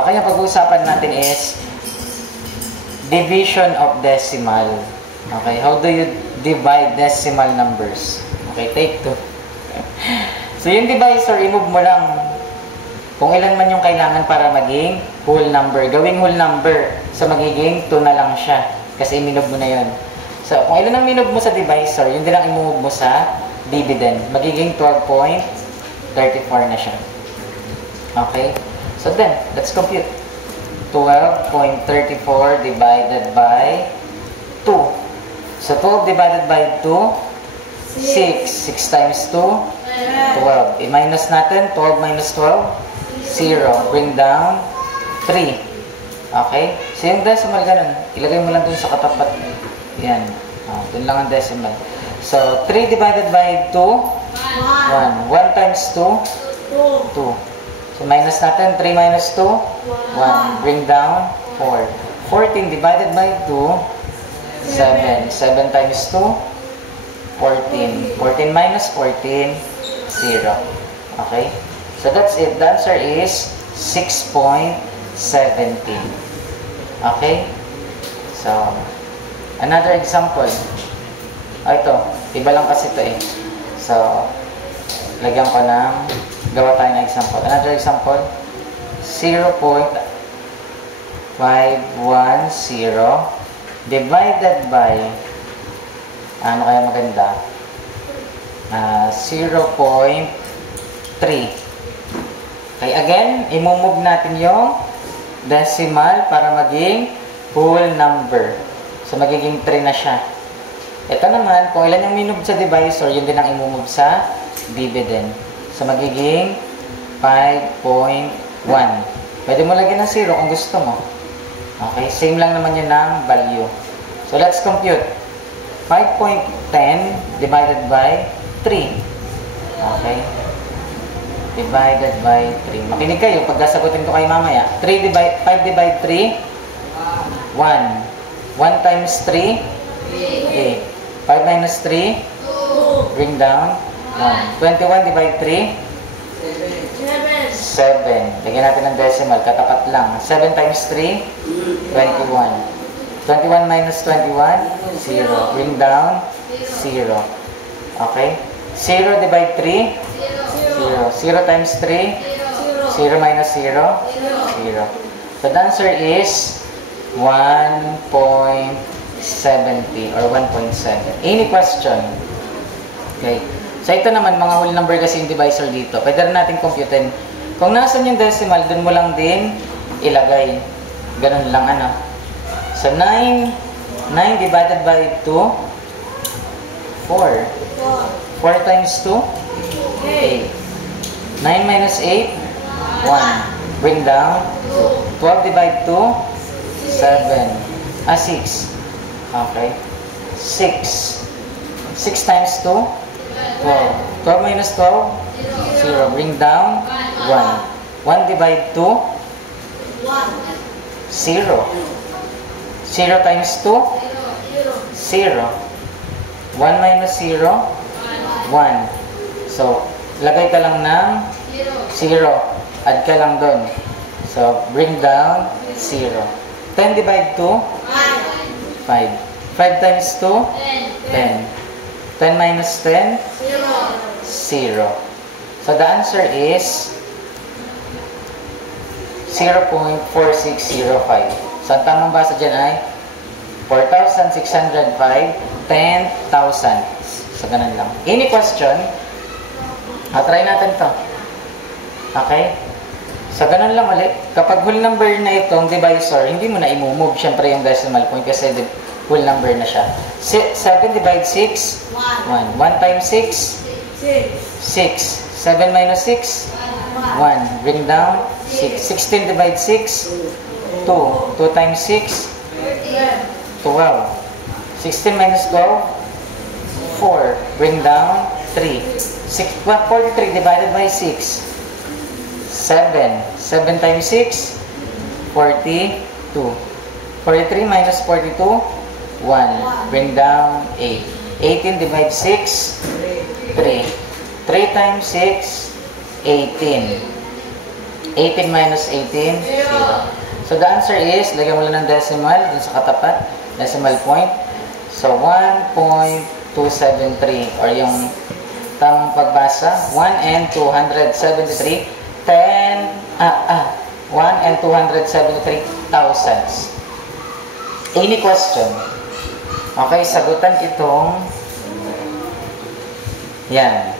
Okay, ang pag-uusapan natin is division of decimal. Okay, how do you divide decimal numbers? Okay, take 2. So, yung divisor, i-move mo lang kung ilan man yung kailangan para maging whole number. Gawing whole number. So, magiging 2 na lang siya. Kasi i-move mo na yun. So, kung ilan ang minove mo sa divisor, yun din ang i-move mo sa dividend. Magiging 12.34 na siya. Okay? So, then, let's compute. 12.34 divided by 2. So, 12 divided by 2, 6. 6 times 2, 12. I-minus natin. 12 minus 12, 0. Bring down 3. Okay? So, yung decimal ganun. Ilagay mo lang dun sa katapat. Yan. Dun lang ang decimal. So, 3 divided by 2, 1. 1 times 2, 2. So, minus natin. 3 minus 2, 1. Bring down 4. 14 divided by 2, 7. 7 times 2, 14. 14 minus 14, 0. Okay? So, that's it. The answer is 6.17. Okay? So, another example. Ito. Iba lang kasi ito eh. So, lagyan ko ng gawa tayo ng example. Another example. 0.510 divided by ano kaya maganda? 0.3. Okay, again, i-move natin yung decimal para maging whole number. So, magiging 3 na siya. Ito naman, kung ilan yung minove sa divisor, yun din ang i-move sa dividend. So, magiging 5.1. Pwede mo lagyan ng 0 kung gusto mo. Okay, same lang naman yun ng value. So, let's compute. 5.10 divided by 3. Okay. Divided by 3. Makinig kayo pag sasagutin ko kayo mamaya. 5 divide 3, 1. 1 times 3, 8. 5 minus 3, 2. Bring down 1. 21 divide 3, 7. Lagyan natin ng decimal. Katapat lang. 7 times 3, 21. 21 minus 21, 0. Bring down, 0. Okay? 0 divide 3, 0. 0 times 3, 0 minus 0, 0. So, the answer is 1.70 or 1.7. Any question? Okay. So, ito naman, mga whole number kasi yung divisor dito. Pwede rin natin computein. Kung nasan yung decimal, dun mo lang din ilagay. Ganun lang, ano. So, 9 divided by 2, 4. 4 times 2, 8. 9 minus 8, 1. Bring down 2. 12 divide 2, 7. 6. Okay. 6. 6 times 2, 12. 12 minus 12, 0. Bring down 1. 1 divide 2, 0. 0 times 2, 0. 1 minus 0, 1. So, lagay ka lang ng 0. Add ka lang doon. So, bring down 0. 10 divide 2, 5. 5 times 2, 10. 10 minus 10, 0. So, the answer is 0.4605. So, ang tamang basa dyan ay 4,605, 10,000. So, ganun lang. Any question? Try natin to. Okay? So, ganun lang ulit. Kapag whole number na itong divisor, hindi mo na i-move syempre yung decimal point kasi whole number na siya. 7 divide 6, 1. 1 times 6, 6. 7 minus 6, 1. Bring down 6. 16 divide 6, 2. 2 times 6, 12. 16 minus 12, 4. Bring down 3. 43 divided by 6, 7. 7 times 6, 42. 43 minus 42, 1. Bring down 8. 18 divide 6, 3. 3 times 6, 18. 18 minus 18, 0. So the answer is, lagyan mo lang ng decimal dun sa katapat, decimal point. So 1.273 or yung tamang pagbasa, 1 and 273, 1 and 273 thousandths. Any question? Okay, sagutan itong yan.